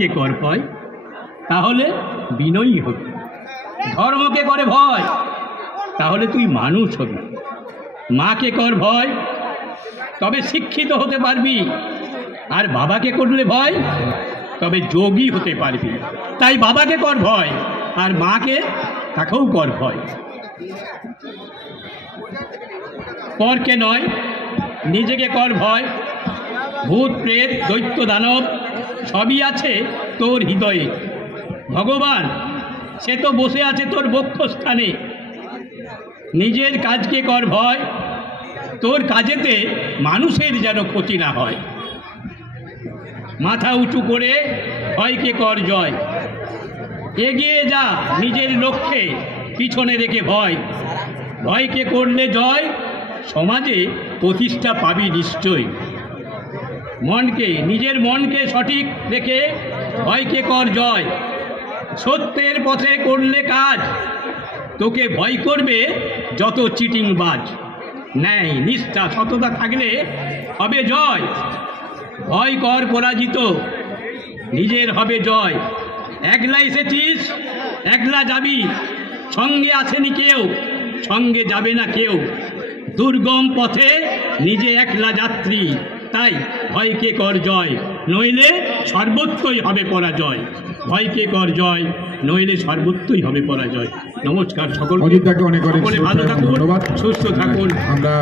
ঈশ্বরকে কর ভয়, তাহলে বিনয়ী হবি। ধর্মকে করে ভয়, তাহলে তুই মানুষ হবি। মাকে কর ভয়, তবে শিক্ষিত হতে পারবি। আর বাবাকে করলে ভয়, তবে যোগী হতে পারবি। তাই বাবাকে কর ভয়, আর মাকে তাকেও কর ভয়। পরকে নয়, নিজেকে কর ভয়। ভূত প্রেত দৈত্য দানব সবই আছে তোর হৃদয়ে। ভগবান সে তো বসে আছে তোর বক্ষস্থানে। নিজের কাজকে কর ভয়, তোর কাজেতে মানুষের যেন ক্ষতি না হয়। মাথা উঁচু করে ভয়কে কর জয়। এগিয়ে যা নিজের লক্ষ্যে, পিছনে রেখে ভয়। ভয়কে করলে জয়, সমাজে প্রতিষ্ঠা পাবি নিশ্চয়। নিজের মনকে সঠিক রেখে ভয়কে কর জয়। সত্যের পথে করলে কাজ, তোকে ভয় করবে যত চিটিংবাজ। ন্যায় নিষ্ঠা সততা থাকলে হবে জয়। ভয় কর পরাজিত, নিজের হবে জয়। একলা এসেছিস, একলা যাবি, সঙ্গে আসেনি কেউ, সঙ্গে যাবে না কেউ। দুর্গম পথে নিজে একলা যাত্রী, তাই ভয়কে কর জয়, নইলে সর্বত্রই হবে পরাজয়। ভয়কে কর জয়, নইলে সর্বত্রই হবে পরাজয়। নমস্কার সকলকে, অজিতদাকে অনেক অনেক সকলে ভালো থাকুন, সুস্থ থাকুন। আমরা